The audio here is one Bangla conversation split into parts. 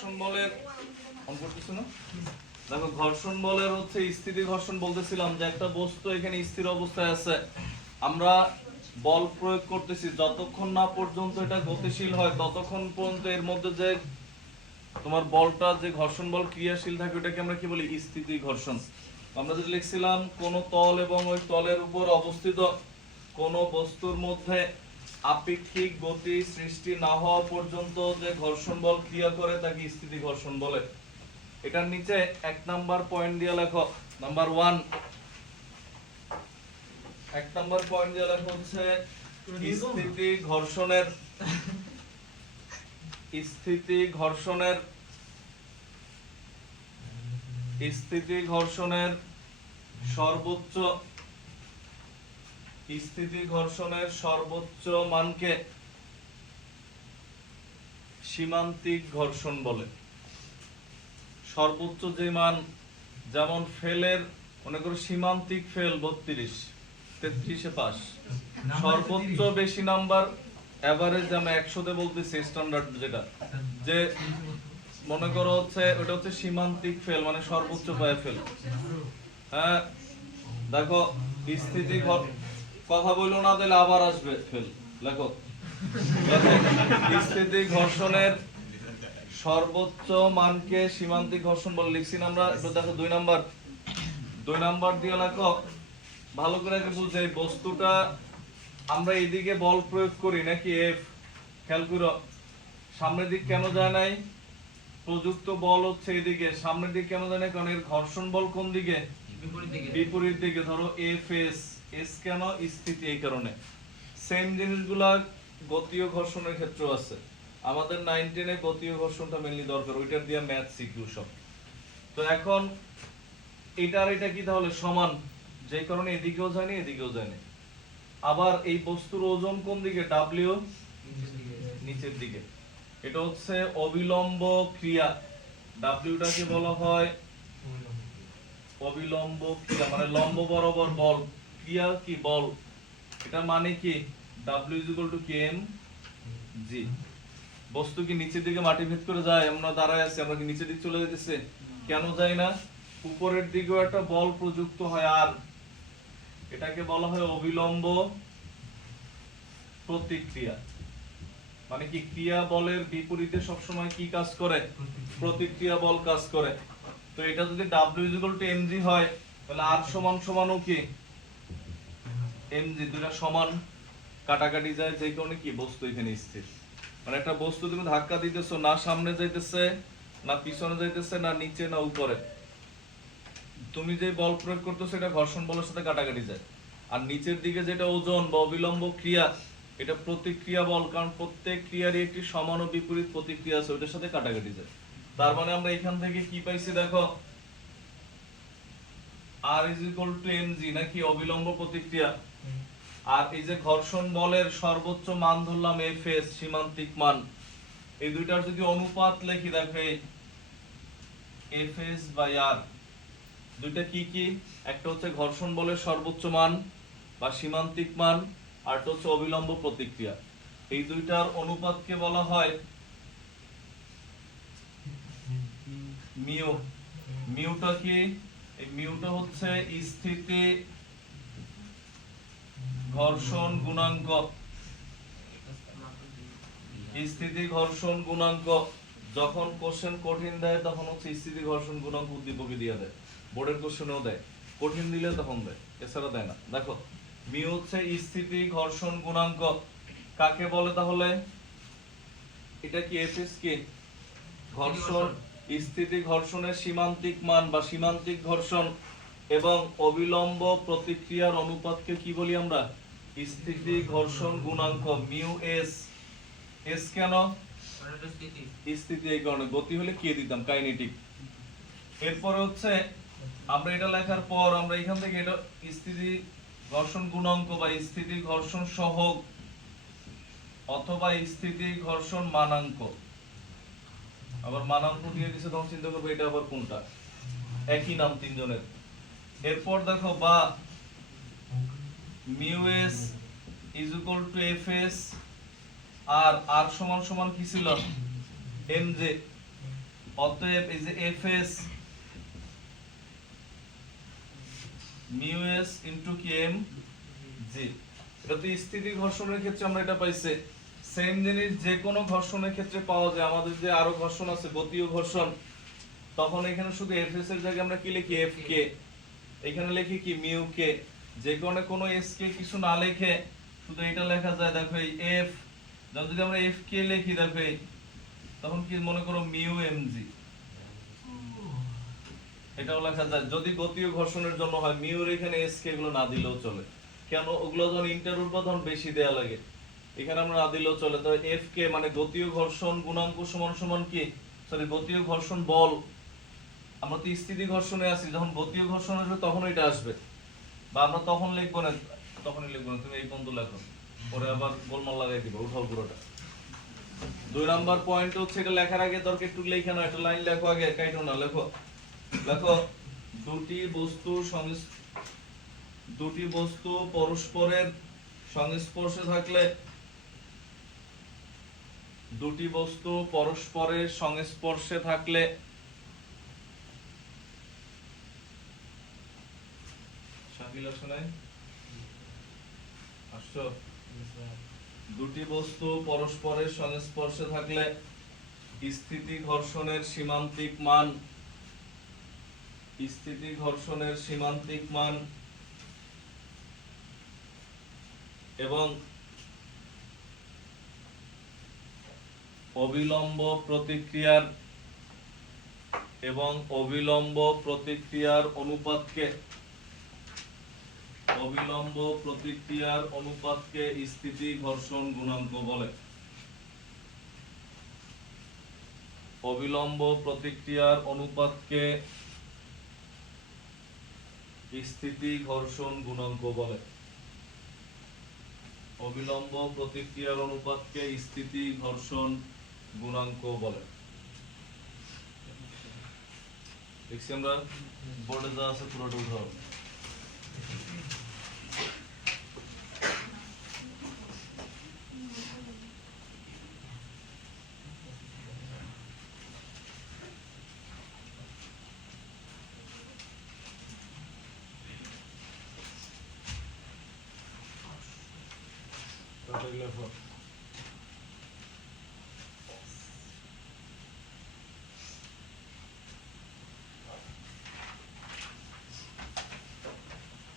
ঘর্ষণ বলের অঙ্ক কিছু না দেখো, ঘর্ষণ বলের হচ্ছে স্থিতি ঘর্ষণ বলতেছিলাম যে একটা বস্তু এখানে স্থির অবস্থায় আছে, আমরা বল প্রয়োগ করতেছি যতক্ষণ না পর্যন্ত এটা গতিশীল হয় ততক্ষণ পর্যন্ত এর মধ্যে যে তোমার বলটা যে ঘর্ষণ বল ক্রিয়াশীল থাকে ওটাকে আমরা কি বলি? স্থিতি ঘর্ষণ। আমরা যেটা লিখছিলাম, কোন তল এবং ওই তলের উপর অবস্থিত কোন বস্তুর মধ্যে আপেক্ষিক গতি সৃষ্টি না হওয়া পর্যন্ত যে ঘর্ষণ বল ক্রিয়া করে তাকে স্থিতি ঘর্ষণ বলে। এটার নিচে 1 নাম্বার পয়েন্ট দিয়ে লেখো, নাম্বার 1 1 নাম্বার পয়েন্ট দিয়ে লেখো হচ্ছে স্থিতি ঘর্ষণের সর্বোচ্চ মানকে সীমান্তিক ঘর্ষণ বলে। সর্বোচ্চ যে মান, যেমন ফেলের মনে করো সীমান্তিক ফেল 32 33-এ পাস, সর্বোচ্চ বেশি নাম্বার এভারেজ আমরা 100-তে বলতেছি স্ট্যান্ডার্ড, যেটা যে মনে করো হচ্ছে ওটা হচ্ছে সীমান্তিক ফেল মানে সর্বোচ্চ পায় ফেল। হ্যাঁ দেখো, স্থিতি কথা বললো না তাহলে আবার আসবে ফেল। লেখো স্থিতি ঘর্ষণের সর্বোচ্চ মানকে সীমান্তিক ঘর্ষণ বলে লিখছি না আমরা। একটু দেখো 2 নাম্বার দিয়ে লেখো, ভালো করে বুঝে বস্তুটা আমরা এইদিকে বল প্রয়োগ করি নাকি এফ, খেয়াল করো সামনের দিক কেন যায় নাই? প্রযুক্ত বল হচ্ছে এদিকে, সামনের দিক কেন যায় না? কারণ এর ঘর্ষণ বল কোন দিকে? বিপরীত দিকে। ধরো এফ এস কেন? স্থিতি, এই কারণে। সেম জিনিসগুলা গতীয় ঘর্ষণের ক্ষেত্রে আছে। আমাদের 9-10-এ গতীয় ঘর্ষণটা মেইনলি দরকার, ওইটার দিয়ে ম্যাথ শিখবো সব। তো এখন এটা আর এটা কি তাহলে সমান, যে কারণে এদিকেও যায় না এদিকেও যায় না। আবার এই বস্তুর ওজন কোন দিকে? ডাব্লিউ নিচের দিকে। এটা হচ্ছে অবিলম্ব ক্রিয়া। ডাব্লিউটাকে বলা হয় অবিলম্ব ক্রিয়া, মানে লম্ব বরাবর বল। ক্রিয়া কি? বল। এটা মানে কি? W = kmg। বস্তু কি নিচের দিকে মাটি ভেদ করে যায়? আমরা দাঁড়ায় আছি, আমরা কি নিচের দিকে চলে যেতেছে? কেন যায় না? উপরের দিকেও একটা বল প্রযুক্ত হয়, আর এটাকে বলা হয় অবিলম্ব প্রতিক্রিয়া। মানে কি? ক্রিয়া বলের বিপরীতে সবসময় কি কাজ করে? প্রতিক্রিয়া বল কাজ করে। তো এটা যদি W = mg হয় তাহলে r = কি? mg। দুইটা সমান, কাটাকাটি যায়, যে কারণে কি বস্তু এখানে স্থির। মানে একটা বস্তু তুমি ধাক্কা দিতেছো, না সামনে যাইতেছে না পিছনে যাইতেছে না নিচে না উপরে, তুমি যে বল প্রয়োগ করতেছো এটা ঘর্ষণ বলের সাথে কাটাকাটি যায়। আর নিচের দিকে যেটা ওজন বা অবিলম্ব ক্রিয়া, এটা প্রতিক্রিয়া বল, কারণ প্রত্যেক ক্রিয়ারই একটি সমান ও বিপরীত প্রতিক্রিয়া আছে, ওটার সাথে কাটাকাটি যায়। তার মানে আমরা এখান থেকে কি পাইছি দেখো, R = mg নাকি অবিলম্ব প্রতিক্রিয়া। আর এই যে ঘর্ষণ বলের সর্বোচ্চ মান ধরলাম Fs, সীমান্তিক মান। এই দুইটার যদি অনুপাত লিখি দেখো, Fs/r, দুইটা কি কি? একটা হচ্ছে ঘর্ষণ বলের সর্বোচ্চ মান বা সীমান্তিক মান, আর একটা হচ্ছে অবিলম্ব প্রতিক্রিয়া। এই দুইটার অনুপাতকে বলা হয় মিউ। মিউটা কি? এই মিউটা হচ্ছে স্থিতি ঘর্ষণ গুণাঙ্ক। স্থিতি ঘর্ষণ গুণাঙ্ক যখন কোশ্চেন কঠিন দেয় তখন হচ্ছে স্থিতি ঘর্ষণ গুণাঙ্ক উদ্দীপকে দিয়ে দেয়, বোর্ডের কোশ্চেনেও দেয়, কঠিন দিলে তখন দেয়, এছাড়া দেয় না। দেখো মিউ হচ্ছে স্থিতি ঘর্ষণ গুণাঙ্ক। কাকে বলে তাহলে? এটা কি এফএস কি? ঘর্ষণ, স্থিতি ঘর্ষণের সীমান্তিক মান বা সীমান্তিক ঘর্ষণ এবং অবিলম্ব প্রতিক্রিয়ার অনুপাতকে কি বলি আমরা? স্থিতি ঘর্ষণ গুণাঙ্ক। Mu S. এস কেন? স্থিতি, এই কারণে। গতি হলে কে দিতাম? কাইনেটিক। এরপরে হচ্ছে আমরা এটা লেখার পর আমরা এখান থেকে এটা স্থিতি ঘর্ষণ গুণাঙ্ক বা স্থিতি ঘর্ষণ সহগ অথবা স্থিতি ঘর্ষণ মানাঙ্ক, আবার মানাঙ্ক দিয়ে দিছে, তখন চিন্তা করবো এটা আবার কোনটা, একই নাম তিনজনের। এরপর দেখো, বা মিউ এস = Fs, আর r = কি ছিল? mj। অতএব এই যে এফএস মিউ এস ইনটু কি এম জি, এটা তো স্থিতি ঘর্ষণের ক্ষেত্রে আমরা এটা পাইছে। সেম জিনিস যে কোনো ঘর্ষণের ক্ষেত্রে পাওয়া যায়। আমাদের যে আরো ঘর্ষণ আছে গতীয় ঘর্ষণ, তখন এখানে শুধু এফএস এর জায়গায় আমরা কি লিখি এফ কে, এখানে লিখি কি মিউ কে। যে কোনো এস কে কিছু না লিখে শুধু এটা লেখা যায়, দেখো এই এফ, যদি আমরা এফ কে লিখি দেখো এই, তখন কি মনে করো মিউ এম জি, এটাও লেখা যায়। যদি গতীয় ঘর্ষণের জন্য হয় মিউর এখানে এস কে গুলো না দিলেও চলে, কেন ওগুলো যখন ইন্টারউৎপাদন বেশি দেয়া লাগে, এখানে আমরা না দিলেও চলে। তো এফ কে মানে গতীয় ঘর্ষণ গুণাঙ্ক সমান সমান কি, সরি গতীয় ঘর্ষণ বল। আমরা তো স্থিতি ঘর্ষণে আছি, যখন গতীয় ঘর্ষণ আসবে তখন এটা আসবে, বা আমরা তখন লিখবো না, তখনই লিখবো না, তুমি এই পর্যন্ত লেখো, পরে আবার গোলমাল লাগাই দিবো, উঠাও পুরোটা। 2 নাম্বার পয়েন্ট হচ্ছে এটা লেখার আগে দরকার একটু লেখা নাও, একটা লাইন লেখো আগে, কাইটো না, লেখো লেখো দুটি বস্তু পরস্পরের সংস্পর্শে থাকলে, দুটি বস্তু পরস্পরের সংস্পর্শে থাকলে শাকিল আসো নাই? আসছো? দুটি বস্তু পরস্পরের সংস্পর্শে থাকলে স্থিতি ঘর্ষণের সীমান্তিক মান, স্থিতি ঘর্ষণের সীমান্তিক মান এবং অবিলম্ব প্রতিক্রিয়ার অনুপাতকে স্থিতি ঘর্ষণ গুণাঙ্ক বলে। অবিলম্ব প্রতিক্রিয়ার অনুপাতকে স্থিতি ঘর্ষণ গুণাঙ্ক বলে। অবিলম্ব প্রতিক্রিয়ার অনুপাতকে স্থিতি ঘর্ষণ গুণাঙ্ক বলে। দেখছি আমরা বোর্ডে যা আছে পুরোটা উঠাও।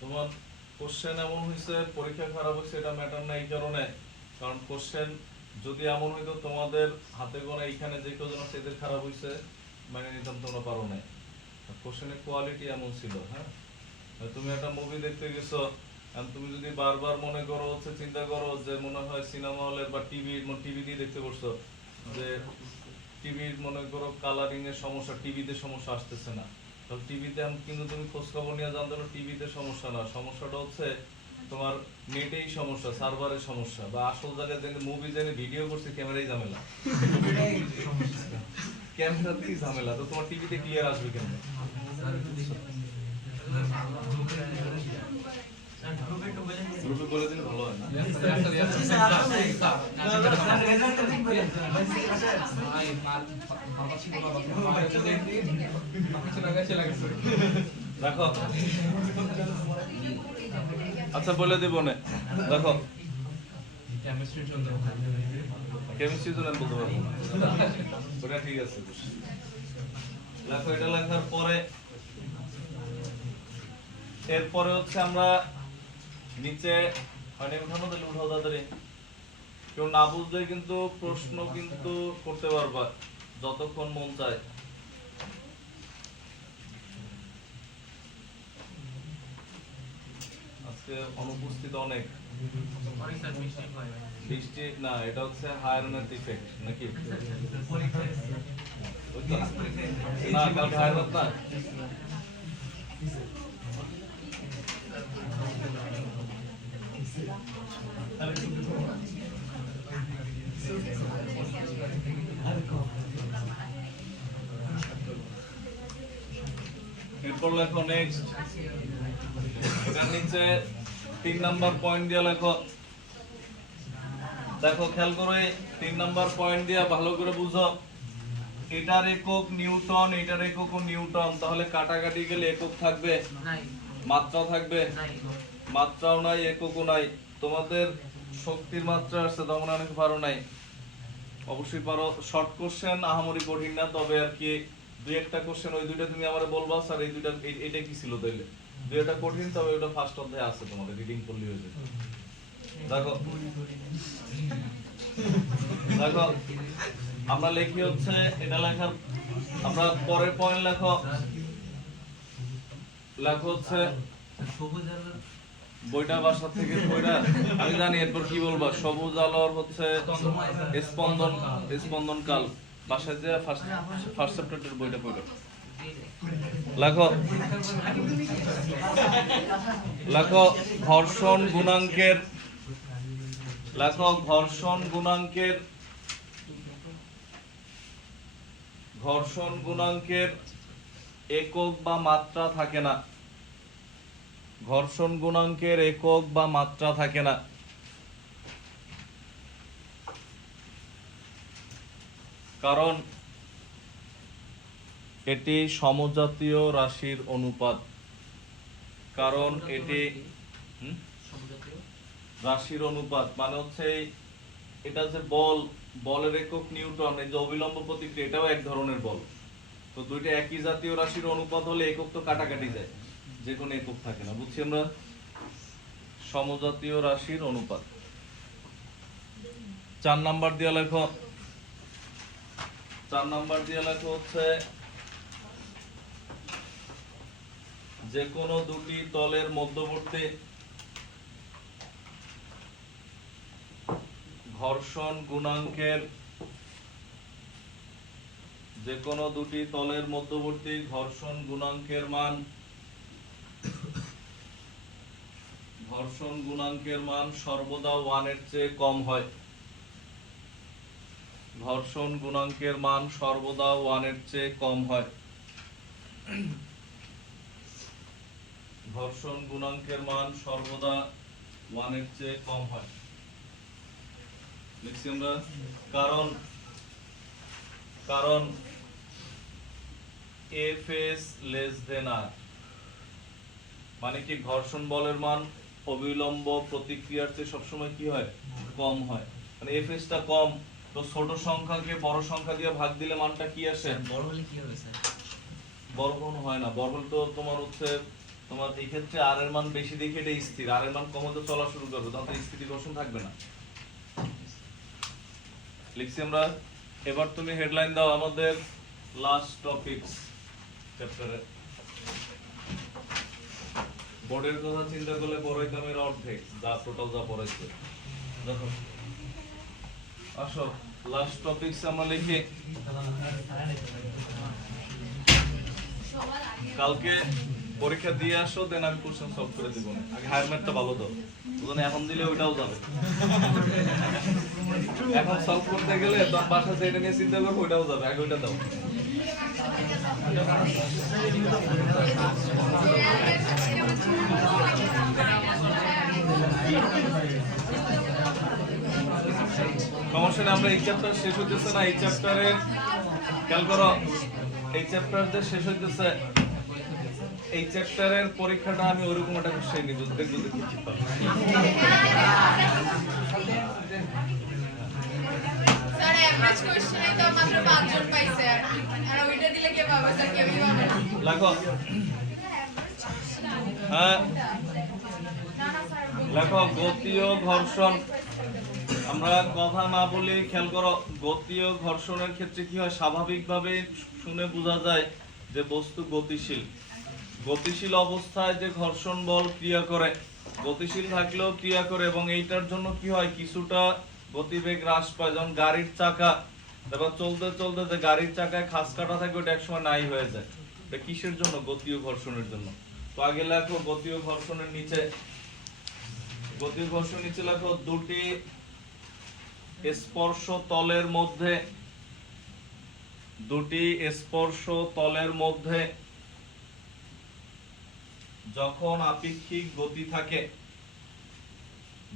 তোমার কোশ্চেন এমন হয়েছে, পরীক্ষা খারাপ হয়েছে, এটা ম্যাটার না এই কারণে, কারণ কোশ্চেন যদি এমন হইতো তোমাদের হাতে গোনা এইখানে যে কজন আছে এদের খারাপ হয়েছে মানে নিতাম, তোমরা পারো না। কোশ্চেনের কোয়ালিটি এমন ছিল। হ্যাঁ, তুমি একটা মুভি দেখতে গেছো, তুমি যদি বারবার মনে করো হচ্ছে চিন্তা করো যে মনে হয় সিনেমা হলের বা টিভি দিয়ে দেখতে পারছো যে টিভির মনে করো কালারিং এর সমস্যা, টিভিতে সমস্যা আসতেছে না, তাহলে টিভিতে কিন্তু তুমি খোঁজ খবর নিয়ে জানতে পারো টিভিতে সমস্যা না, সমস্যাটা হচ্ছে তোমার নেটেই সমস্যা, সার্ভারের সমস্যা, বা আসল জায়গায় যে মুভি যে ভিডিও করছে ক্যামেরাই ঝামেলা, ক্যামেরাতেই ঝামেলা, তো তোমার টিভিতে ক্লিয়ার আসবে কেন? গ্রুপে বলে দিলে ভালো হয় না? দেখো আচ্ছা বলে দিব না, দেখো কেমিস্ট্রির জন্য বলতে পারবো, ওটা ঠিক আছে। দেখো এটা লেখার পরে এরপরে হচ্ছে আমরা নিচে মানে উঠানো দিলে উঠাও তাড়াতাড়ি, কেউ না বুঝলে কিন্তু প্রশ্ন কিন্তু করতে পারবা যতক্ষণ মন চায়। আজকে অনুপস্থিত অনেক, বৃষ্টি না, এটা হচ্ছে হায়ারনেট ইফেক্ট নাকি না, কালকে হায়ারনেট না, এরপর লেখো নেক্সট, এটার নিচে 3 নাম্বার পয়েন্ট দিয়ে লেখো। দেখো খেয়াল করো, 3 নাম্বার পয়েন্ট দিয়ে ভালো করে বুঝো, এটার একক নিউটন, এটার একক নিউটন, তাহলে কাটাকাটি গেলে একক থাকবে? মাত্রা থাকবে? মাত্রাও নাই, এককও নাই। তোমাদের শক্তির মাত্রা আছে, তখন অনেক পারো নাই, অবশ্যই পারো। শর্ট কোশ্চেন আহামরি কঠিন না, তবে আর কি দুই একটা কোশ্চেন ওই দুইটা তুমি আমারে বলবা স্যার এই দুইটা এটা কি ছিল, তাইলে দুই একটা কঠিন, তবে ওটা ফার্স্ট অধ্যায়ে আছে, তোমাদের রিডিং করলে হয়ে যাবে। দেখো দেখো আমরা লিখি হচ্ছে এটা লেখার, আমরা পরের পয়েন্ট লেখো হচ্ছে বইটা বাসা থেকে বইটা আমি জানি। এরপর কি বলবা? সবুজ আলোর হচ্ছে স্পন্দন কাল, বাসায় যে ফার্স্ট চ্যাপ্টারের বইটা পড়ো। লেখো লেখো ঘর্ষণ গুণাঙ্কের, লেখো ঘর্ষণ গুণাঙ্কের একক বা মাত্রা থাকে না। ঘর্ষণ গুণাঙ্কের একক বা মাত্রা থাকে না, কারণ এটি সমজাতীয় রাশির অনুপাত। কারণ এটি রাশির অনুপাত মানে হচ্ছে এটা যে বলের একক নিউটন, এই যে অবিলম্ব প্রতিক্রিয়া, এটাও এক ধরনের বল। তো দুইটা একই জাতীয় রাশির অনুপাত হলে একক তো কাটাকাটি যায়, যে কোনো একক থাকে না। বুঝছি আমরা? সমজাতীয় রাশির অনুপাত। 4 নাম্বার দিয়ে লেখো, 4 নাম্বার দিয়ে লেখো হচ্ছে যে কোনো দুটি তলের মধ্যবর্তী ঘর্ষণ গুণাঙ্কের, যে কোনো দুটি তলের মধ্যবর্তী ঘর্ষণ গুণাঙ্কের মান, ঘর্ষণ গুণাঙ্কের মান সর্বদা 1 এর চেয়ে কম হয়। ঘর্ষণ গুণাঙ্কের মান সর্বদা 1 এর চেয়ে কম হয়। ঘর্ষণ গুণাঙ্কের মান সর্বদা 1 এর চেয়ে কম হয়। লিখছি আমরা কারণ Fs less than R, মানে কি ঘর্ষণ বলের মান অবিলম্ব প্রতিক্রিয়ার চেয়ে সবসময় কি হয়? কম হয়। মানে Fs টা কম, তো ছোট সংখ্যাকে বড় সংখ্যা দিয়ে ভাগ দিলে মানটা কি আসে? বড় হলে কি হবে স্যার? বড় কোন হয় না, বড় হলে তো তোমার হচ্ছে তোমার এই ক্ষেত্রে আর এর মান বেশি দেখে এটা স্থির, আর এর মান কম হতে চলা শুরু করবে, তখন তো স্থিতি ঘর্ষণ থাকবে না। লিখছি আমরা। এবার তুমি হেডলাইন দাও আমাদের লাস্ট টপিকস চ্যাপ্টারে। বোর্ডের কথা চিন্তা করলে বড়ই দামের অর্ধেক যা টোটাল যা পড়াইছে। দেখো আসো লাস্ট টপিকস আমরা লিখি। কালকে পরীক্ষা দিয়ে আসো, দেন আমি কোশ্চেন সলভ করে দিব। আগে হায়ার ম্যাথটা ভালো দাও, ওখানে এখন দিলে ওইটাও যাবে। এখন সলভ করতে গেলে তোর বাসাতে এটা নিয়ে চিন্তা করবো, ওইটাও যাবে, আগে ওইটা দাও। সমস্যা নেই, আমরা এই চ্যাপ্টার শেষ হইতেছে না, এই চ্যাপ্টারের খেয়াল করো, এই চ্যাপ্টার যে শেষ হইতেছে, এই চ্যাপ্টারের পরীক্ষাটা আমি ওইরকম একটা কোশ্চেন নিব, দেখবো দেখি কি পাবো। স্যার এভারেজ কোশ্চেনে তো মাত্র 5 জন পাইছে, আর ওইটা দিলে কে পাবে স্যার? কেউই পাবে না। লাগো হ্যাঁ লেখো গতীয় ঘর্ষণ। আমরা কথা না বলে খেয়াল করো, গতীয় ঘর্ষণের ক্ষেত্রে কি হয়? স্বাভাবিকভাবে শুনে বোঝা যায় যে বস্তু গতিশীল। গতিশীল অবস্থায় যে ঘর্ষণ বল ক্রিয়া করে, গতিশীল থাকলেও ক্রিয়া করে, এবং এইটার জন্য কি হয়? কিছুটা গতিবেগ হ্রাস পায়। যেমন গাড়ির চাকা, তারপর চলতে চলতে যে গাড়ির চাকায় খাঁজ কাটা থাকে, ওটা একসময় নাই হয়ে যায়। এটা কিসের জন্য? গতীয় ঘর্ষণের জন্য। তো আগে লেখো গতীয় ঘর্ষণের নিচে, গতীয় ঘর্ষণ নিচে লেখো দুটি স্পর্শ তলের মধ্যে, দুটি স্পর্শ তলের মধ্যে যখন আপেক্ষিক গতি থাকে,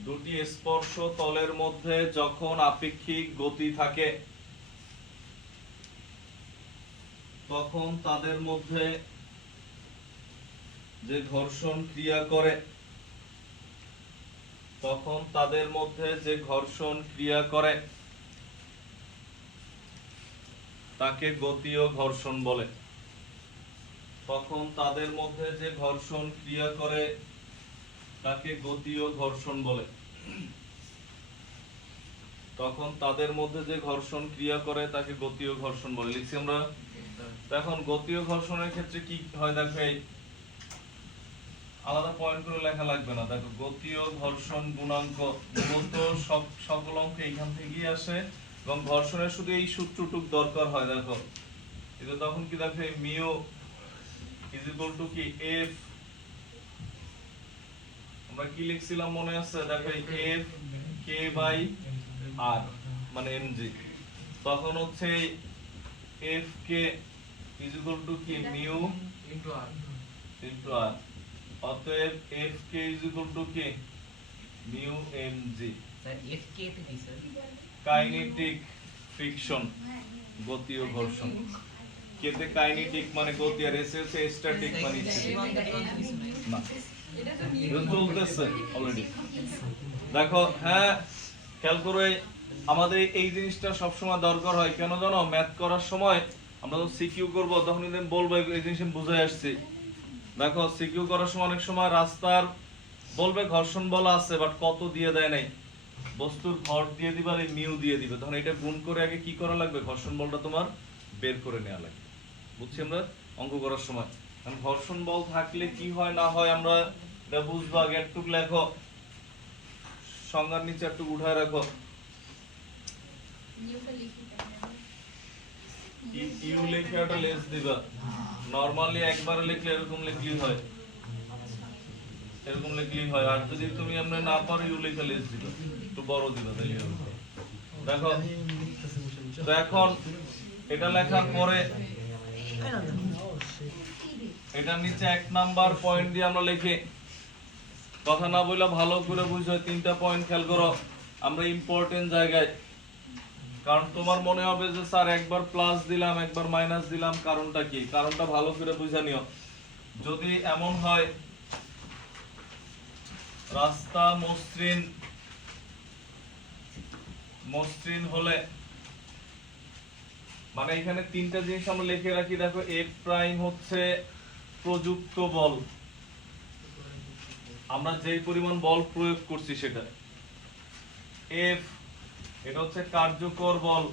দুটি স্পর্শ তলের মধ্যে যখন আপেক্ষিক গতি থাকে তখন তাদের মধ্যে যে ঘর্ষণ ক্রিয়া করে তখন তাদের মধ্যে যে ঘর্ষণ ক্রিয়া করে তাকে গতীয় ঘর্ষণ বলে। তখন তাদের মধ্যে যে ঘর্ষণ ক্রিয়া করে তাকে গতীয় ঘর্ষণ বলে। তখন তাদের মধ্যে যে ঘর্ষণ ক্রিয়া করে তাকে গতীয় ঘর্ষণ বলে। লিখছি আমরা। এখন গতীয় ঘর্ষণের ক্ষেত্রে কি হয় দেখো, এই আলাদা পয়েন্ট করে লেখা লাগবে না। দেখো গতীয় ঘর্ষণ গুণাঙ্ক মূলত সকল অঙ্ক এইখান থেকেই আসে এবং ঘর্ষণের শুধু এই সূত্রটুক দরকার হয়। দেখো এটা তখন কি দেখো, মিউ ইজ ইকুয়াল টু কি এফ, আমরা কি লিখছিলাম মনে আছে? দেখো এফ কে বাই আর মানে এমজি, তখন হচ্ছে F K is equal to কি মিউ ইনটু আর, অতএব F K is equal to কি মিউ এমজি। স্যার এফ কে তে কি স্যার? কাইনেটিক ফ্রিকশন, গতীয় ঘর্ষণ। কেতে কাইনেটিক মানে গতি, আর এসে হচ্ছে স্ট্যাটিক মানে স্থিতি। না এটা চলতেছে অলরেডি। দেখো হ্যাঁ, খেয়াল করো আমাদের এই জিনিসটা সবসময় দরকার হয়। কেন জানো? ম্যাথ করার সময় আমরা যখন সিকিউ করব তখন কিন্তু বলবো এই জিনিস আমি বুঝে আসছি। দেখো সিকিউ করার সময় অনেক সময় রাস্তার বলবে ঘর্ষণ বল আছে, বাট কত দিয়ে দেয় নাই, বস্তুর ভর দিয়ে দিবে আর এই মিউ দিয়ে দিবে। তখন এটা গুণ করে আগে কি করা লাগবে, ঘর্ষণ বলটা তোমার বের করে নেওয়া লাগবে। বুঝছি আমরা অঙ্ক করার সময়। কারণ ঘর্ষণ বল থাকলে কি হয় না হয় আমরা এটা বুঝবো। আগে একটু লেখো, সংজ্ঞার নিচে একটু উঠায় রাখো। ইউ লিখে একটা লেস দিবা। নরমালি একবার লিখলে এরকম লিখলেই হয়, এরকম লিখলেই হয়। আর যদি তুমি এমনি না পারো ইউ লিখে লেস দিবা, একটু বড় দিবা, তাহলে হবে। দেখো তো এখন এটা লেখার পরে এটার নিচে 1 নাম্বার পয়েন্ট দিয়ে আমরা লিখি। কথা না বললে ভালো করে বুঝো, 3টা পয়েন্ট খেয়াল করো আমরা ইম্পর্টেন্ট জায়গায়। কারণ তোমার মনে হবে যে স্যার একবার প্লাস দিলাম একবার মাইনাস দিলাম, কারণটা কি? কারণটা ভালো করে বুঝে নিও। যদি এমন হয় রাস্তা মসৃণ হলে, মানে এখানে 3টা জিনিস আমরা লিখে রাখি। দেখো এফ প্রাইম হচ্ছে প্রযুক্ত বল, আমরা যেই পরিমাণ বল প্রয়োগ করছি সেটা। এফ এটা হচ্ছে কার্যকর বল,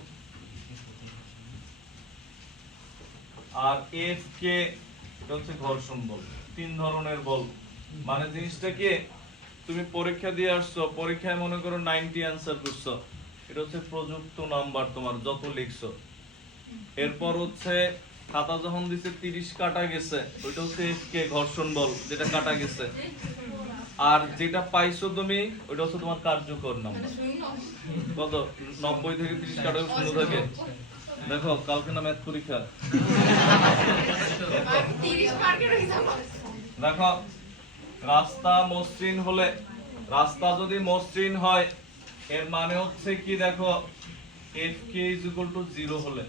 আর এফ কে এটা হচ্ছে ঘর্ষণ বল। 3 ধরনের বল। মানে জিনিসটাকে তুমি পরীক্ষা দিয়ে আসছো, পরীক্ষায় মনে করো 90 অ্যান্সার করছো, এটা হচ্ছে প্রযুক্ত নাম্বার তোমার যত লিখছো। এরপর হচ্ছে খাতা যখন দিছে 30 কাটা গেছে, ওইটা হচ্ছে এফ কে ঘর্ষণ বল, যেটা কাটা গেছে। আর যেটা পাইছো তুমি ওইটা হচ্ছে তোমার কার্যকর নাম্বার। কত? 90 থেকে 30 কাটা শূন্য থাকে। দেখো কালকে না ম্যাথ পরীক্ষা। দেখো রাস্তা মসৃণ হলে, রাস্তা যদি মসৃণ হয় এর মানে হচ্ছে কি, দেখো F K is equal two 0 হলে,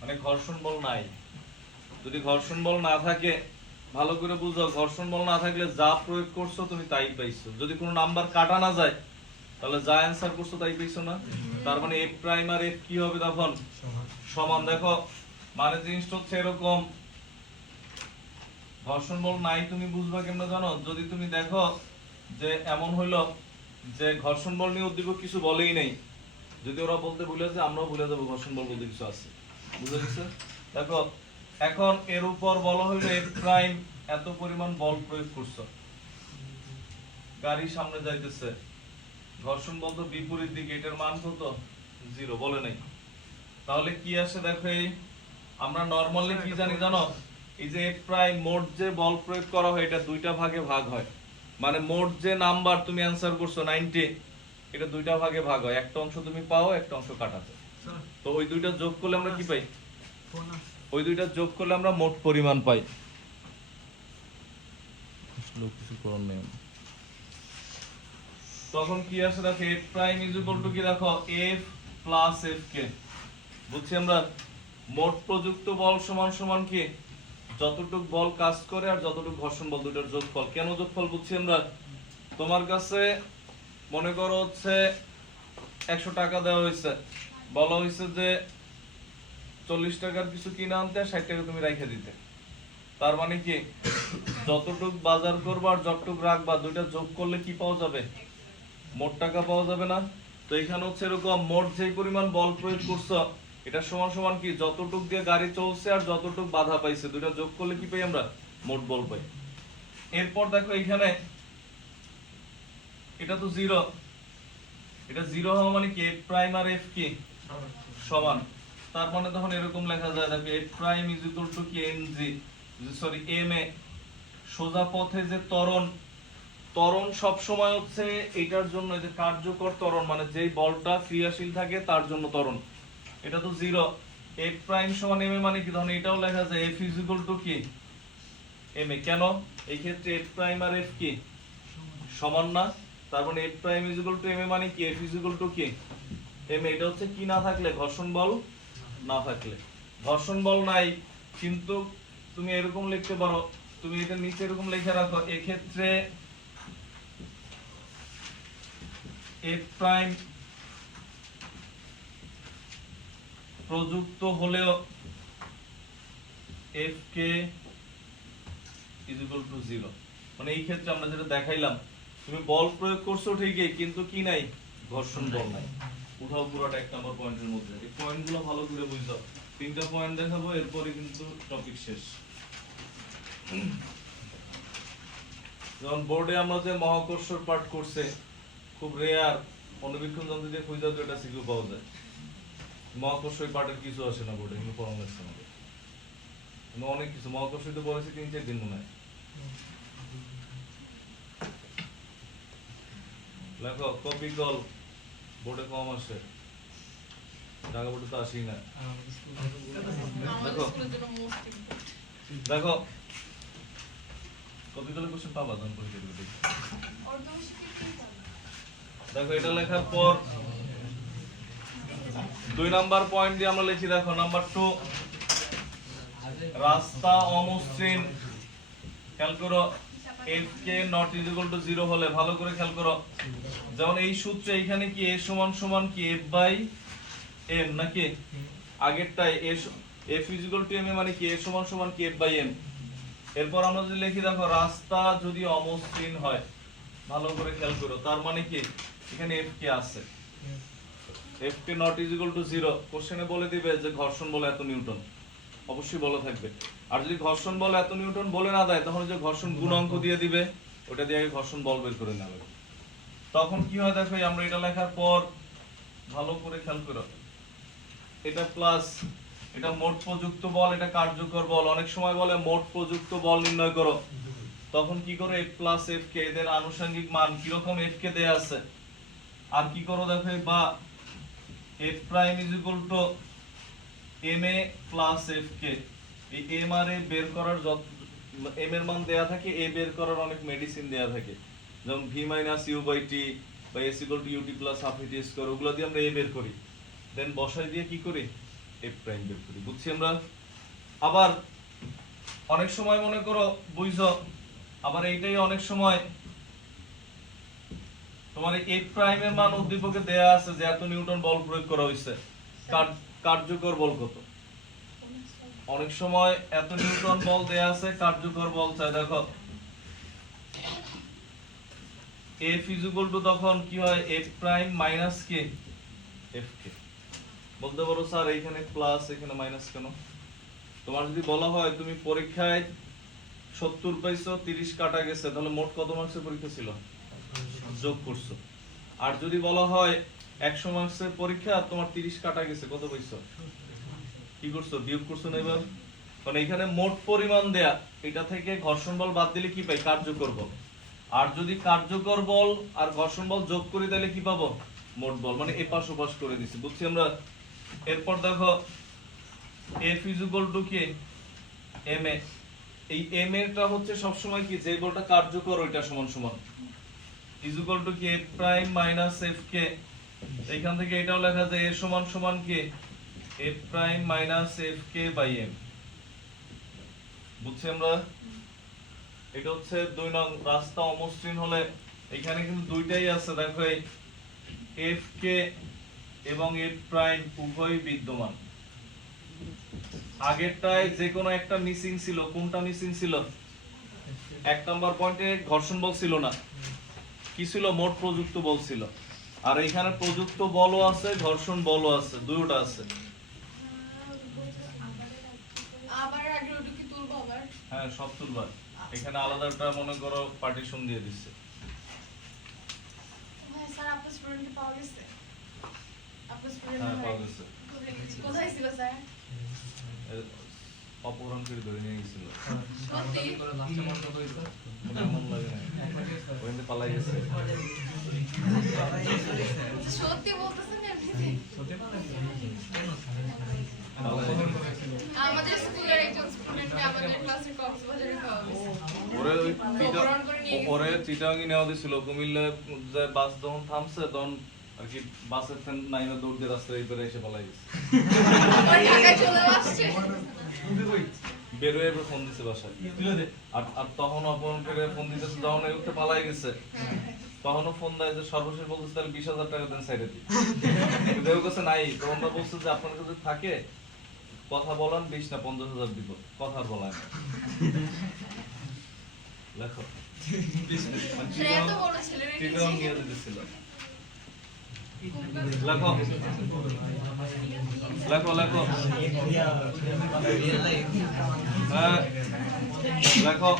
মানে ঘর্ষণ বল নাই। যদি ঘর্ষণ বল না থাকে, ভালো করে বুঝো, ঘর্ষণ বল না থাকলে যা প্রয়োগ করছো তুমি তাই পাইছো। যদি কোনো নাম্বার কাটা না যায় তাহলে যা অ্যান্সার করছো তাই পাইছো না। তার মানে এফ প্রাইম আর এফ কি হবে তখন? সমান। দেখো মানে জিনিসটা হচ্ছে এরকম, ঘর্ষণ বল নাই তুমি বুঝবা কেমনে জানো? যদি তুমি দেখো যে এমন হইলো যে ঘর্ষণ বল নিয়ে উদ্দীপক কিছু বলেই নাই, যদি ওরা বলতে ভুলে যায় আমরাও ভুলে যাবো ঘর্ষণ বল বলতে কিছু আছে। বুঝে গেছে? দেখো এখন এর উপর বলা হইলো এফ প্রাইম এত পরিমাণ বল প্রয়োগ করছো, গাড়ি সামনে যাইতেছে, ঘর্ষণ বল তো বিপরীত দিকে, এটার মান কত? 0 বলে নাই। তাহলে কি আসে দেখো, এই আমরা নরমালি কি জানি জানো? এই যে এফ প্রাইম মোট যে বল প্রয়োগ করা হয় এটা 2টা ভাগে ভাগ হয়। মানে মোট যে নাম্বার তুমি অ্যানসার করছো 90, এটা 2টা ভাগে ভাগ হয়। একটা অংশ তুমি পাও, একটা অংশ কাটাতে। তো ওই 2টা যোগ করলে আমরা কি পাই? ওই 2টা যোগ করলে আমরা মোট পরিমাণ পাই। কিছু করার নেই। তখন কি আসে দেখো, F prime is equal to কি? দেখো এফ প্লাস এফ কে। বুঝছি আমরা? মোট প্রযুক্ত বল সমান সমান কি যতটুক বল কাজ করে আর যতটুক ঘর্ষণ বল দুইটার যোগফল। কেন যোগফল বুঝছি আমরা? তোমার কাছে মনে করো হচ্ছে 100 টাকা দেওয়া হয়েছে, বলা হয়েছে যে 40 টাকার কিছু কিনে আনতে, 60 টাকা তুমি রাইখে দিতে। তার মানে কি যতটুক বাজার করবা আর যতটুক রাখবা দুইটা যোগ করলে কি পাওয়া যাবে? মোট টাকা পাওয়া যাবে না? তো এখানে হচ্ছে এরকম মোট যেই পরিমাণ বল প্রয়োগ করছো এটা সমান সমান কি যতটুক দিয়ে গাড়ি চলছে আর যতটুক বাধা পাইছে দুইটা যোগ করলে কি পাই আমরা? মোট বল পাই। এরপর দেখো এখানে এটা তো জিরো, এটা জিরো হওয়া মানে কি এফ প্রাইম আর এফ কি সমান। তার মানে তখন এরকম লেখা যায় দেখো F prime is equal to কি M G, sorry M A. সোজা পথে যে ত্বরণ, ত্বরণ সব সময় হচ্ছে এটার জন্য যে কার্যকর ত্বরণ মানে যেই বলটা ক্রিয়াশীল থাকে তার জন্য ত্বরণ। এটা তো জিরো, এফ প্রাইম সমান এম এ মানে কি তখন এটাও লেখা যায় এফ ইজ ইকুয়াল টু কি এম এ। কেন? এই ক্ষেত্রে এফ প্রাইম আর এফ কি সমান না? তার মানে F prime is equal to M A মানে কি এফ ইজ ইকুয়াল টু কি এম এ। এটা হচ্ছে কি না থাকলে? ঘর্ষণ বল না থাকলে। ঘর্ষণ বল নাই কিন্তু তুমি এরকম লিখতে পারো, তুমি এটা নিচে এরকম লিখে রাখো এক্ষেত্রে এফ প্রাইম প্রযুক্ত হলেও F K is equal two 0। মানে এই ক্ষেত্রে আমরা যেটা দেখাইলাম তুমি বল প্রয়োগ করছো ঠিকই কিন্তু কি নাই? ঘর্ষণ বল নাই। উঠাও পুরোটা 1 নম্বর পয়েন্টের মধ্যে। এই পয়েন্টগুলো ভালো করে বুঝো। 3টা পয়েন্ট দেখাবো এরপরে কিন্তু টপিক শেষ। যেমন বোর্ডে আমরা যে মহাকর্ষর পাঠ করছে খুব রেয়ার, অনুবীক্ষণ যন্ত্র দিয়ে খুঁজে তো এটা সিকিউ পাওয়া যায়। মহাকর্ষ পাঠের কিছু আসে না বোর্ডে, কিন্তু পড়ানো লাগছে আমাকে অনেক কিছু। মহাকর্ষ তো পড়েছি 3-4 দিন মনে হয়। লেখো কপি কল বোর্ডে কম আসে, ঢাকা বোর্ডে তো আসেই না। দেখো দেখো কপি কলের কোশ্চেন পাবা তখন পরীক্ষা দিবে দেখো। দেখো এটা লেখার পর 2 নাম্বার পয়েন্ট দিয়ে আমরা লিখি দেখো নাম্বার 2 রাস্তা অমসৃণ। খেয়াল করো F K not is equal two 0 হলে ভালো করে খেয়াল করো। যেমন এই সূত্রে এখানে কি a সমান সমান কি f বাই m নাকি আগেরটাই f is equal two m মানে কি a সমান সমান কি f বাই m। এরপর আমরা যদি লিখি দেখো রাস্তা যদি অমসৃণ হয়, ভালো করে খেয়াল করো তার মানে কি এখানে f কে আছে, f K not is equal two 0। কোশ্চেনে বলে দিবে যে ঘর্ষণ বল এত নিউটন, অবশ্যই বলা থাকবে। আর যদি ঘর্ষণ বল এত নিউটন বলে না দেয় তখন যে ঘর্ষণ গুণাঙ্ক দিয়ে দিবে, ওটা দিয়ে আগে ঘর্ষণ বল বের করে নেবে। তখন কি হয় দেখো আমরা এটা লেখার পর ভালো করে খেয়াল করো এটা প্লাস এটা মোট প্রযুক্ত বল, এটা কার্যকর বল। অনেক সময় বলে মোট প্রযুক্ত বল নির্ণয় করো, তখন কি করো f প্লাস f কে এদের আনুষঙ্গিক মান কিরকম f কে দেয়া আছে। আর কি করো দেখো বা f prime is equal two ma plus f কে। এই m আর a বের করার m এর মান দেয়া থাকে, a বের করার অনেক মেডিসিন দেয়া থাকে, যেমন v minus u by t বা s equal to ut plus half t square, ওগুলো দিয়ে আমরা a বের করি, দেন বসাই দিয়ে কি করি f প্রাইম বের করি। বুঝছি আমরা? আবার অনেক সময় মনে করো বুঝছো, আবার এইটাই অনেক সময় তোমার f প্রাইম এর মান উদ্দীপকে দেয়া আছে যে এত নিউটন বল প্রয়োগ করা হয়েছে, কার্যকর বল কত। অনেক সময় এত নিউটন বল দেয়া আছে, কার্যকর বল চাই। দেখো f ইজ ইকুয়াল টু তখন কি হয় f প্রাইম মাইনাস কে f কে। বলতে পারো স্যার এইখানে প্লাস এখানে মাইনাস কেন? তোমার যদি বলা হয় তুমি পরীক্ষায় 70 পাইছো, 30 কাটা গেছে, তাহলে মোট কত মার্কসের পরীক্ষা ছিল? যোগ করছো। আর যদি বলা হয় 100 মার্কসের পরীক্ষা তোমার 30 কাটা গেছে, কত পাইছো? কি করছো? বিয়োগ করছো না এবার? কারণ এখানে মোট পরিমাণ দেয়া, এটা থেকে ঘর্ষণ বল বাদ দিলে কি পাই? কার্যকর বল। আর যদি কার্যকর বল আর ঘর্ষণ বল যোগ করি তাহলে কি পাবো? মোট বল। মানে এপাশ ওপাশ করে দিছি। বুঝছি আমরা? এরপর দেখো f ইজ ইকুয়াল টু কি ma। এই ma টা হচ্ছে সব সময় কি যে বলটা কার্যকর ওইটা সমান সমান ইজ ইকুয়াল টু কি f প্রাইম মাইনাস f কে। এইখান থেকে এটাও লেখা যায় a সমান সমান কি f prime minus F K by M. বুঝছি আমরা? এটা হচ্ছে 2 নং রাস্তা অমসৃণ হলে এখানে কিন্তু দুইটাই আছে, দেখো এই এফ কে এবং এফ প্রাইম উভয়ই বিদ্যমান। আগেরটায় যে কোনো একটা মিসিং ছিল, কোনটা মিসিং ছিল? 1 নাম্বার পয়েন্টে ঘর্ষণ বল ছিল না, কি ছিল? মোট প্রযুক্ত বল ছিল। আর এখানে প্রযুক্ত বলও আছে, ঘর্ষণ বলও আছে, দুটোটা আছে। আবার আগে ওটা কি তুলবো আবার? হ্যাঁ, সব তুলবার। এখানে আলাদাটা মনে করো পার্টিশন দিয়ে দিচ্ছে। হ্যাঁ স্যার, আপনার স্টুডেন্টকে পাওয়া গেছে? আপনার স্টুডেন্ট হ্যাঁ, পাওয়া গেছে। কোথায় ছিল স্যার? অপহরণ করে ধরে নিয়ে গেছিল। সত্যি? এমন লাগে না, ওইখানে পালাই গেছে। সত্যি বলতেছেন এমনিতে? আমাদের স্কুলের একজন স্টুডেন্টকে আমাদের ক্লাসে কক্সবাজারে পাওয়া গেছে। ওরে চিটাগাঙ্গি নেওয়া দিছিল, কুমিল্লা যে বাস যখন থামছে তখন আর কি বাসের নাইমা দৌড় দিয়ে রাস্তায় এই পারে এসে পালাই গেছে। ওর ঢাকায় চলে আসছে। বেরোয় এবার ফোন দিছে বাসায়। আর তখন অপহরণ করে ফোন দিতেছে, যখন এই উঠতে পালাই গেছে তখনও ফোন দেয় যে সর্বশেষ বলতেছে তাহলে 20,000 টাকা দেন সাইডে দিই। দেও কাছে নাই, তখন বলছে যে আপনার কাছে থাকে কথা বলান 20 না 50,000 দিব, কথা আর বলায় না। লেখো সে এত বড় ছেলে রেখেছে। চিটাগাং নিয়ে দিতেছিল। লেখো লেখো লেখো, হ্যাঁ লেখো।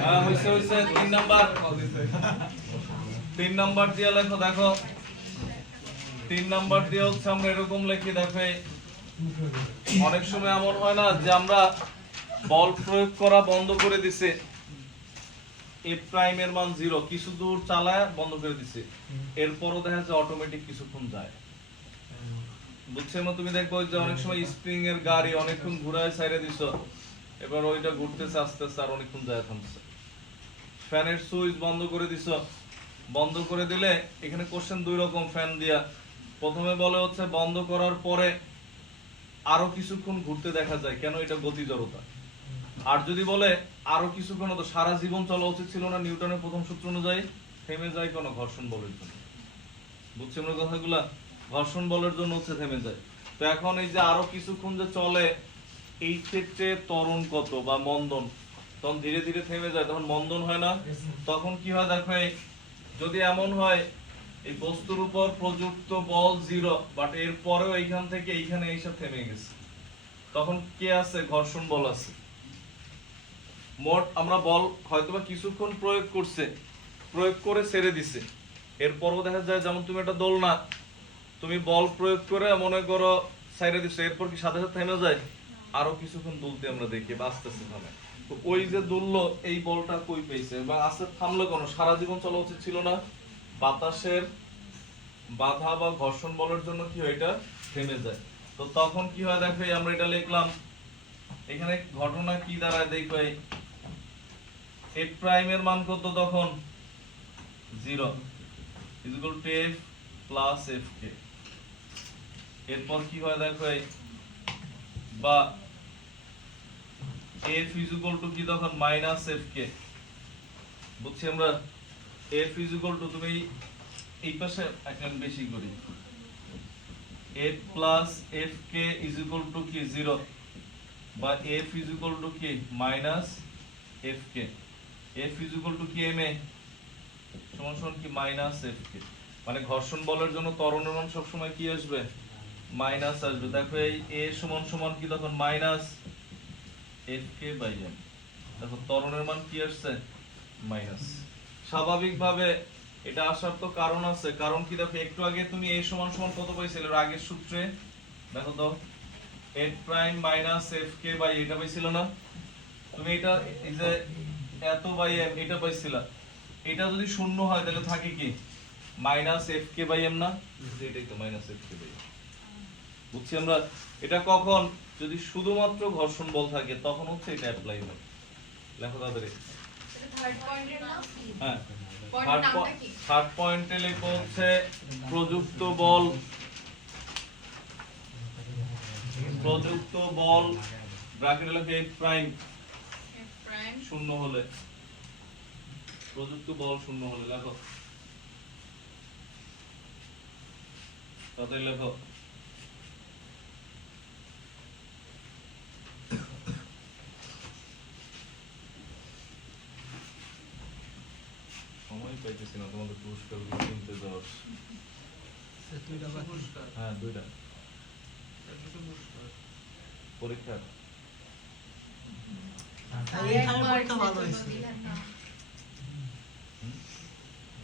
হ্যাঁ হইছে হইছে, 3 নাম্বার দিয়ে লেখো। দেখো 3 নাম্বার দিয়ে হচ্ছে আমরা এরকম লিখি, দেখো অনেক সময় এমন হয় না যে আমরা বল প্রয়োগ করা বন্ধ করে দিছে, এফ প্রাইম এর মান 0, কিছু দূর চালায় বন্ধ করে দিছে, এরপরও দেখা যায় অটোমেটিক কিছুক্ষণ যায়। বুঝছো? তুমি দেখবো যে অনেক সময় স্প্রিং এর গাড়ি অনেকক্ষণ ঘুরায় ছাইরে দিছো, এবার ওইটা ঘুরতেছে আস্তে আস্তে আর অনেকক্ষণ যায় থামছে। ফ্যানের সুইচ বন্ধ করে দিছো, বন্ধ করে দিলে এখানে কোশ্চেন 2 রকম ফ্যান দিয়া। প্রথমে বলে হচ্ছে বন্ধ করার পরে আরো কিছুক্ষণ ঘুরতে দেখা যায়, কেন? এটা গতি জড়তা। আর যদি বলে আরো কিছুক্ষণ, তো সারা জীবন চলা উচিত ছিল না নিউটনের প্রথম সূত্র অনুযায়ী, থেমে যায় কেন? ঘর্ষণ বলের জন্য। বুঝছি আমরা কথাগুলা? ঘর্ষণ বলের জন্য হচ্ছে থেমে যায়। তো এখন এই যে আরো কিছুক্ষণ যে চলে, এই ক্ষেত্রে ত্বরণ কত বা মন্দন, তখন ধীরে ধীরে থেমে যায়, তখন মন্দন হয় না। তখন কি হয় দেখো, যদি এমন হয় এই বস্তুর উপর প্রযুক্ত বল 0, বাট এর পরেও এইখান থেকে এইখানে এসে থেমে গেছে, তখন কে আছে? ঘর্ষণ বল আছে। মোট আমরা বল হয়তোবা কিছুক্ষণ প্রয়োগ করছে, প্রয়োগ করে ছেড়ে দিছে, এরপরও দেখা যায় যেমন তুমি একটা দোলনা, তুমি বল প্রয়োগ করে মনে করো ছেড়ে দিছো, এরপর কি সাথে সাথে থেমে যায়? আরো কিছুক্ষণ দুলতে আমরা দেখি বা আস্তে আস্তে থামে। তো ওই যে দুললো, এই বলটা কই পেয়েছে বা আস্তে থামলো কেন? সারা জীবন চলা উচিত ছিল না, বাতাসের বাধা বা ঘর্ষণ বলের জন্য কি হয়? এটা থেমে যায়। তো তখন কি হয় দেখো, আমরা এটা লিখলাম, এখানে ঘটনা কি দাঁড়ায় দেখো, এফ প্রাইম এর মান কত তখন? 0 equal to F plus F কে। এরপর কি হয় দেখো, বা এফ ইকুয়াল টু কি তখন? মাইনাস এফ কে। বুঝছি আমরা? এফ ইকুয়াল টু, তুমি এই পাশে একটা বেশি করি, F plus F K equal to কি? 0, বা এফ ইকুয়াল টু কি? Minus F K. F equal to কি? এম এ সমান সমান কি? মাইনাস এফ কে। মানে ঘর্ষণ বলের জন্য ত্বরণের মান সবসময় কি আসবে? মাইনাস আসবে। দেখো এই এ সমান সমান কি তখন? Minus F K by M. দেখো ত্বরণের মান কি আসছে? মাইনাস। স্বাভাবিকভাবে এটা আসার তো কারণ আছে, কারণ কি? দেখো একটু আগে তুমি এ সমান সমান কত পাইছিলে আগের সূত্রে? দেখো তো, F prime minus F K by এটা পাইছিল না? তুমি এটা এই যে এত বাই এম এটা পাইছিলা, এটা যদি শূন্য হয় তাহলে থাকে কি? Minus F K by M না? এটাই তো minus F K by M. বুঝছি আমরা? এটা কখন? যদি শুধুমাত্র ঘর্ষণ বল থাকে তখন হচ্ছে এটা অ্যাপ্লাই হয়। লেখো তাড়াতাড়ি। থার্ড পয়েন্টের নাম হ্যাঁ পয়েন্টের নামটা কি থার্ড পয়েন্টে লেখা হচ্ছে প্রযুক্ত বল ব্র্যাকেটে লেখা F প্রাইম প্রাইম শূন্য হলে প্রযুক্ত বল শূন্য হলে লেখো তাদের লেখো সময় পাইতেছি না তোমাদের পুরস্কার কিনতে যাওয়ার হ্যাঁ দুইটা পরীক্ষা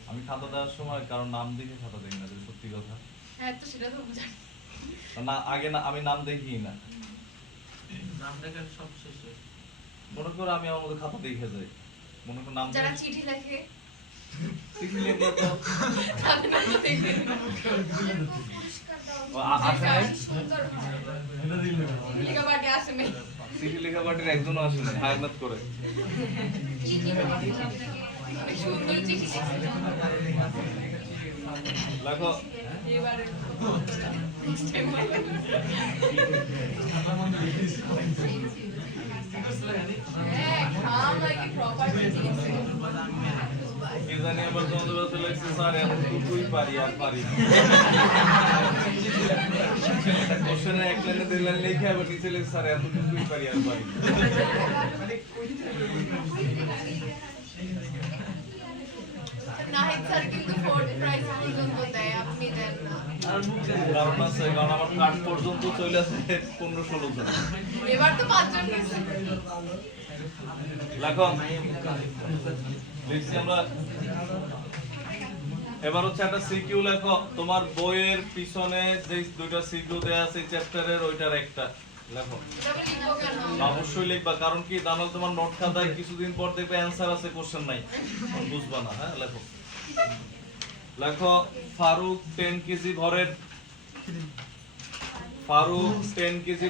আমি খাতা দেওয়ার সময় কারণ নাম দেখে খাতা দেখি না, সত্যি কথা। হ্যাঁ তো সেটা তো বুঝাই না আগে না আমি নাম দেখি না, নাম দেখার সব শেষে মনে করো আমি আমার মধ্যে খাতা দেখে যাই, মনে করো নাম যারা চিঠি লেখে চিঠি লেখে তো তাদের নাম তো দেখবে আসে নাই লিখা বাকি আসে নাই চিঠি লেখা পার্টির একজনও আসে নাই হায়াত করে অনেক সুন্দর চিঠি লেখো এবারে হ্যাঁ খাম লাগে প্রপার চিঠি কি জানি আবার তোমাদের কাছে লেখছে স্যার এতটুকুই পারি আর পারি না কোশ্চেনে এক লাইনে দুই লাইন লিখে আবার নিচে লেখছে স্যার এতটুকুই পারি আর পারি না। নাহিদ স্যার কিন্তু ফোর্থ প্রাইজ পর্যন্ত দেয় আপনি দেন না কারণ আছে, কারণ আমার কাঠ পর্যন্ত চলে আসে 15-16 জন। এবার তো 5 জন গেছে লেখো লিখছি আমরা, এবার হচ্ছে একটা সিকিউ লেখো, তোমার বইয়ের পিছনে যে দুইটা সিকিউ দেয়া আছে চ্যাপ্টারের ওইটার একটা লেখো। তবে লিখবো কেন অবশ্যই লিখবা, কারণ কি জানো তোমার নোট খাতায় কিছুদিন পর দেখবে অ্যানসার আছে, কোশ্চেন নাই, বুঝবা না। হ্যাঁ লেখো লেখো ফারুক 10 কেজি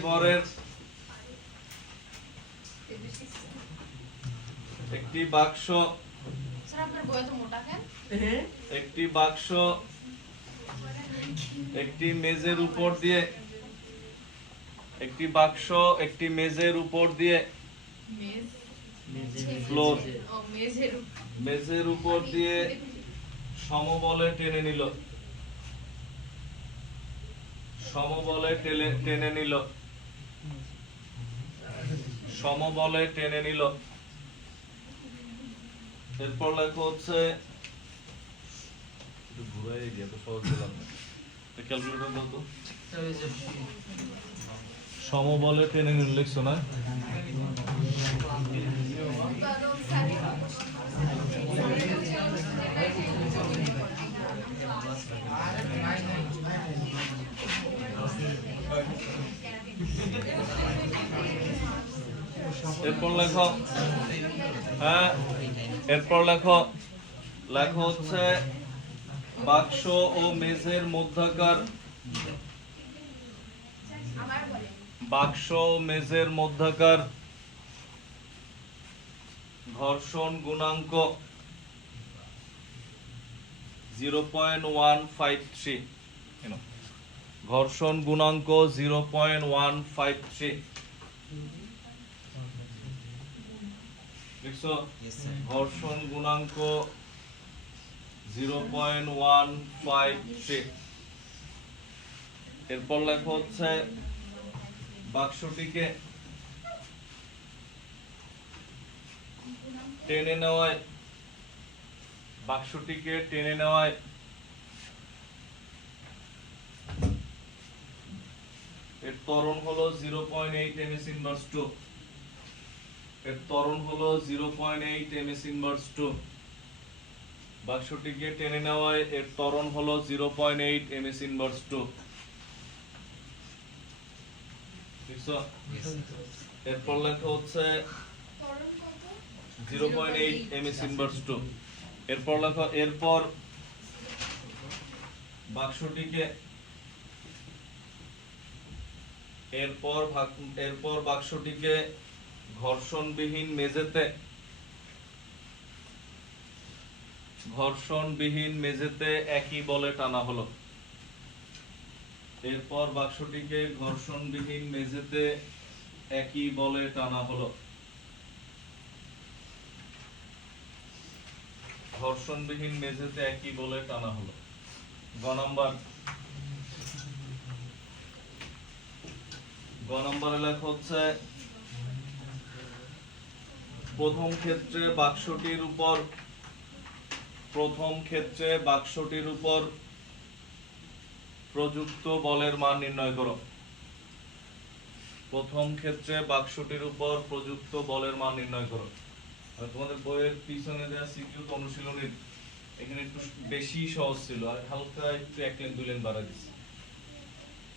ভরের একটি বাক্স স্যার আপনার বই তো মোটা কেন একটি বাক্স একটি মেজের উপর দিয়ে ফ্লোর মেজের উপর দিয়ে সমবলে টেনে নিল। এরপর লেখা হচ্ছে একটু ঘুরাই দিয়ে তো সহজ দিলাম না, ক্যালকুলেটর দাও তো। সমবলে টেনে নিল লিখছো না? এরপর লেখো, হ্যাঁ এরপর লেখো হচ্ছে বাক্স ও মেজের মধ্যকার ঘর্ষণ গুণাঙ্ক 0.153, ঘর্ষণ গুণাঙ্ক 0.153 লিখছো? ঘর্ষণ গুণাঙ্ক 0.153। এরপর লেখা হচ্ছে বাক্সটিকে টেনে নেওয়ায় এর ত্বরণ হলো 0.8 ms ইনভার্স 2। এর ত্বরণ হলো 0.8 ms ইনভার্স 2। বাক্সটিকে টেনে নেওয়ায় এর ত্বরণ হলো 0.8 ms ইনভার্স 2। বুঝছো? এরপর লেখা হচ্ছে 0.8 ms ইনভার্স 2। এরপর লেখা, এরপর বাক্সটিকে ঘর্ষণবিহীন মেঝেতে ঘর্ষণবিহীন মেঝেতে একই বলে টানা হলো। এরপর বাক্সটিকে ঘর্ষণবিহীন মেঝেতে একই বলে টানা হলো। ঘর্ষণবিহীন মেঝেতে একই বলে টানা হলো। গ নম্বরে লেখা হচ্ছে প্রথম ক্ষেত্রে বাক্সটির উপর প্রযুক্ত বলের মান নির্ণয় করো। প্রথম ক্ষেত্রে বাক্সটির উপর প্রযুক্ত বলের মান নির্ণয় করো। আর তোমাদের বইয়ের পিছনে দেওয়া সিকিউ অনুশীলনীর এখানে একটু বেশি সহজ ছিল, আর হালকা একটু 1 লাইন 2 লাইন বাড়াই দিচ্ছি।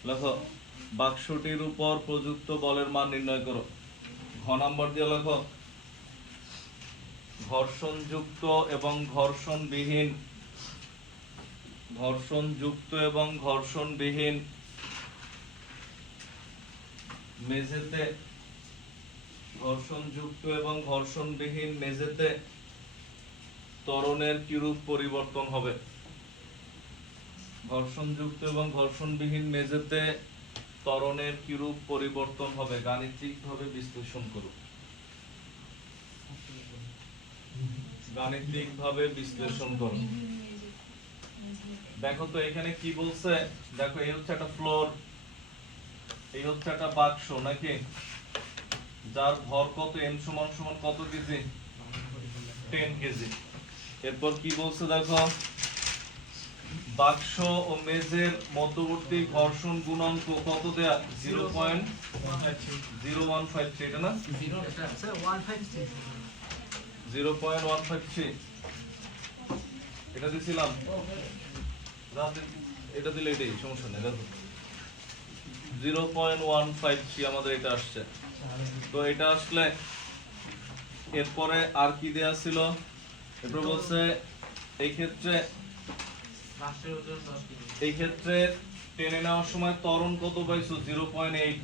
লেখো বাক্সটির উপর প্রযুক্ত বলের মান নির্ণয় করো। ঘ নম্বর দিয়ে লেখো ঘর্ষণযুক্ত এবং ঘর্ষণবিহীন মেঝেতে ত্বরণের কিরূপ পরিবর্তন হবে। ঘর্ষণযুক্ত এবং ঘর্ষণবিহীন মেঝেতে ত্বরণের কিরূপ পরিবর্তন হবে গাণিতিকভাবে বিশ্লেষণ করো। দেখো তো এখানে কি বলছে, দেখো এই হচ্ছে একটা ফ্লোর, এই হচ্ছে একটা বাক্স নাকি, যার ভর কত, m সমান সমান কত কেজি, 10 কেজি। এরপর কি বলছে দেখো, বাক্স ও মেঝের মধ্যবর্তী ঘর্ষণ গুণাঙ্ক কত দেয়া, 0.0153, এটা না 0.153, এটা দিছিলাম, এটা দিলে এটাই সমস্যা নেই। দেখো 0.153 আমাদের এটা আসছে। তো এটা আসলে এরপরে আর কি দেয়া ছিল, এরপর বলছে এই ক্ষেত্রে টেনে নেওয়ার সময় ত্বরণ কত পাইছো, 0.8।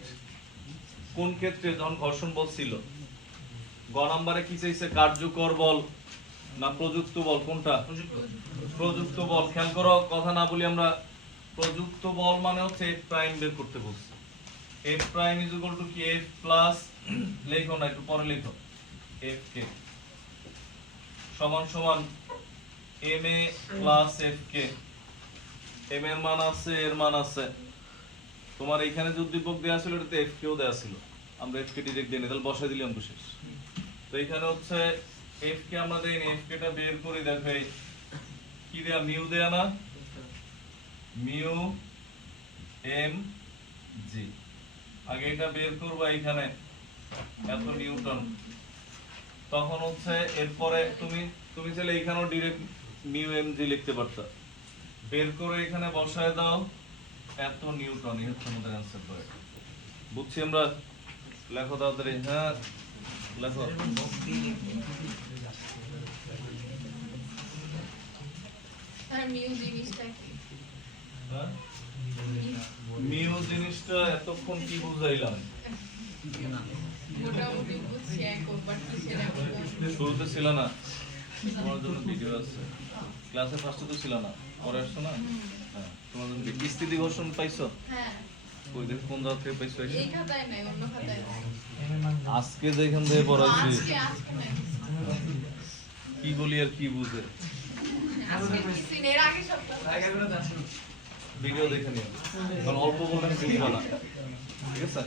কোন ক্ষেত্রে, যখন ঘর্ষণ বল ছিল। গ নম্বরে কি চাইছে, কার্যকর বল না প্রযুক্ত বল, কোনটা, প্রযুক্ত বল। খেয়াল করো, কথা না বলি আমরা, প্রযুক্ত বল মানে হচ্ছে f প্রাইম বের করতে বলছি। f prime is equal to কি, f প্লাস, লেখো না একটু পরে লেখো, f কে সমান সমান ma প্লাস f কে। m এর মান আছে, এর মান আছে, তোমার এখানে যে উদ্দীপক দেয়া ছিল এটাতে f কেও দেয়া ছিল, আমরা f কে ডাইরেক্ট দেই না, তাহলে বসাই দিলাম তো শেষ। তো এখানে হচ্ছে f কে আমরা দেই না, f কে টা বের করি, দেখো এই কি দেয়া, মিউ দেয়া না, মিউ এম জি। আগে এটা বের করব, এখানে এত নিউটন, তখন হচ্ছে এরপরে তুমি চাইলে এখানেও ডাইরেক্ট মিউ এম জি লিখতে পারতা, বের করে এখানে বসায় দাও, এত নিউটন। এই হচ্ছে আমাদের অ্যানসার করে, বুঝছি আমরা। লেখো তাড়াতাড়ি, হ্যাঁ লেখো। মিউ জিনিসটা এতক্ষণ কি বুঝাইলাম, শুরুতে ছিল না, তোমার জন্য ভিডিও আছে, ক্লাসে ফার্স্টে তো ছিল না, পরে আসছো না। হ্যাঁ, তোমার জন্য স্থিতি ঘর্ষণ পাইছো, ওই দেখ কোন জায়গা থেকে পাইছো, আজকে যেখান থেকে পড়াইছি, কি বলি আর কি বুঝে, ভিডিও দেখে নিও, কারণ অল্প বললে বুঝবা না, ঠিক আছে।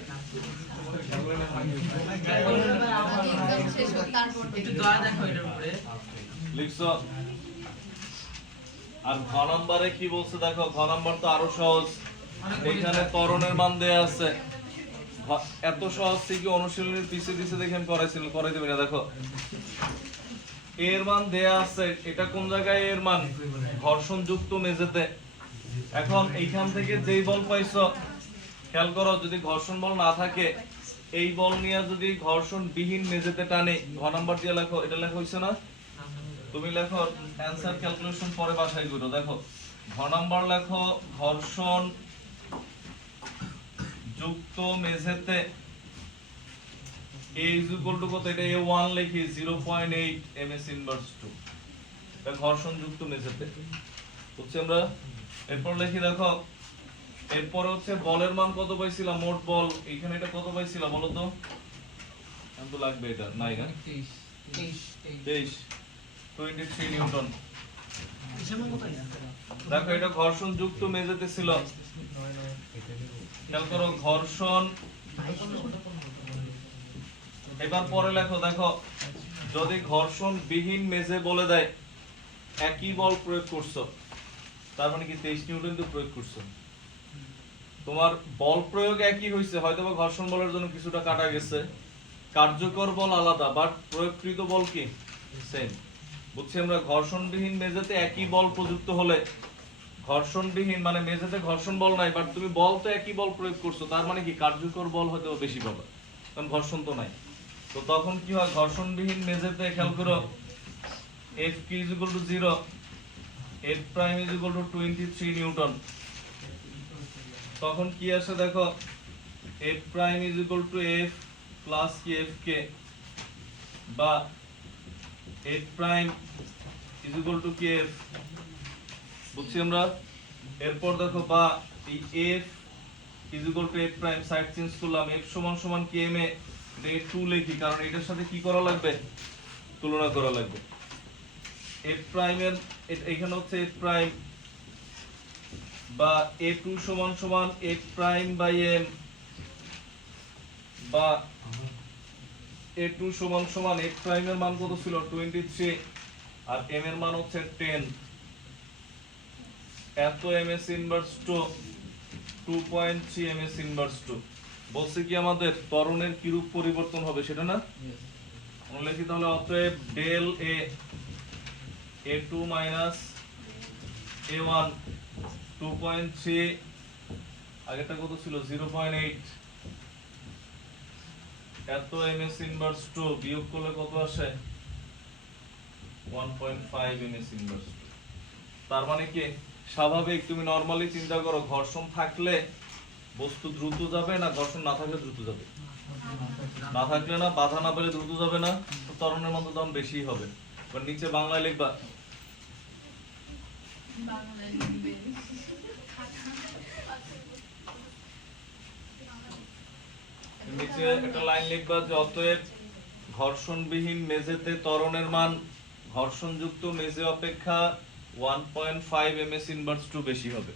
লিখছো। আর ঘ নম্বরে কি বলছে দেখো, ঘ নম্বর তো আরো সহজ, এখানে ত্বরণের মান দেয়া আছে, এত সহজ থেকে অনুশীলনের পিছিয়ে দিছে দেখেন করাইছিল, করাই দেবে না। দেখো এর মান দেয়া আছে, এটা কোন জায়গায়, এর মান ঘর্ষণ যুক্ত মেঝেতে। এখন এইখান থেকে যেই বল পাইছো, খেয়াল করো, যদি ঘর্ষণ বল না থাকে, এই বল নিয়ে যদি ঘর্ষণ বিহীন মেঝেতে টানে, ঘ নাম্বার দিয়ে লেখো, এটা লেখা হইছে না, তুমি লেখো অ্যানসার ক্যালকুলেশন পরে বাসায় করো। দেখো ঘ নাম্বার লেখো, ঘর্ষণ যুক্ত মেঝেতে a is equal to কত, এটা a1 লিখি 0.8 ms ইনভার্স 2, এটা ঘর্ষণযুক্ত মেঝেতে বুঝছি আমরা। এরপর লিখি দেখো, এরপরে হচ্ছে বলের মান কত পাইছিলাম, মোট বল এইখানে এটা কত পাইছিলাম বলো তো, তো লাগবে এটা নাই না 23 23 নিউটন। দেখো এটা ঘর্ষণ যুক্ত মেঝেতে ছিল, খেয়াল করো ঘর্ষণ। এবার পরে লেখো, দেখো যদি ঘর্ষণ বিহীন মেঝে বলে দেয় একই বল প্রয়োগ করছো, তার মানে কি 23 নিউটন তো প্রয়োগ করছো। তোমার বল প্রয়োগ একই হয়েছে, হয়তো বা ঘর্ষণ বলের জন্য কিছুটা কাটা গেছে, কার্যকর বল আলাদা বাট প্রয়োগকৃত বল কি সেম। বুঝছি আমরা। ঘর্ষণবিহীন মেঝেতে একই বল প্রযুক্ত হলে, ঘর্ষণবিহীন মানে মেঝেতে ঘর্ষণ বল নাই বাট তুমি বল তো একই বল প্রয়োগ করছো, তার মানে কি কার্যকর বল হয়তো বেশি পাবে, কারণ ঘর্ষণ তো নাই। তো তখন কি হয়, ঘর্ষণবিহীন মেঝেতে খেয়াল করো F k = 0, F prime = 23 Newton. তখন কি আসে দেখো, F prime = F plus কি F k, বা F prime = কি F, বুঝছি আমরা। এরপর দেখো বা এই F = F prime side change করলাম, F = km এ 2 লিখি, কারণ এটার সাথে কি করা লাগবে, তুলনা করা লাগবে। F prime এর এখানে হচ্ছে F prime বা A2 = F prime by m, বা A2 = F prime এর মান কত ছিল 23 আর m এর মান হচ্ছে 10, এত ms ইনভার্স 2.3 ms ইনভার্স 2। বলছে কি আমাদের ত্বরণের কিরূপ পরিবর্তন হবে সেটা না, আমরা লিখি তাহলে অতএব ডেল a a2 a1 2.3, আগেরটা কত ছিল 0.8, এত ms ইনভার্স 2 বিয়োগ করলে কত আসে 1.5 ms ইনভার্স 2। তার মানে কি স্বাভাবিক, তুমি নরমালি চিন্তা করো ঘর্ষণ থাকলে বস্তু দ্রুত যাবে না ঘর্ষণ না থাকলে দ্রুত যাবে, না থাকলে না, বাধা না পেলে দ্রুত যাবে না, তো ত্বরণের মান তো দাম বেশি হবে। এবার নিচে বাংলায় লিখবা, বাংলায় লিখবে নিচে একটা লাইন লিখবা যে অতএব ঘর্ষণবিহীন মেঝেতে ত্বরণের মান ঘর্ষণযুক্ত মেঝে অপেক্ষা 1.5 ms ইনভার্স 2 বেশি হবে।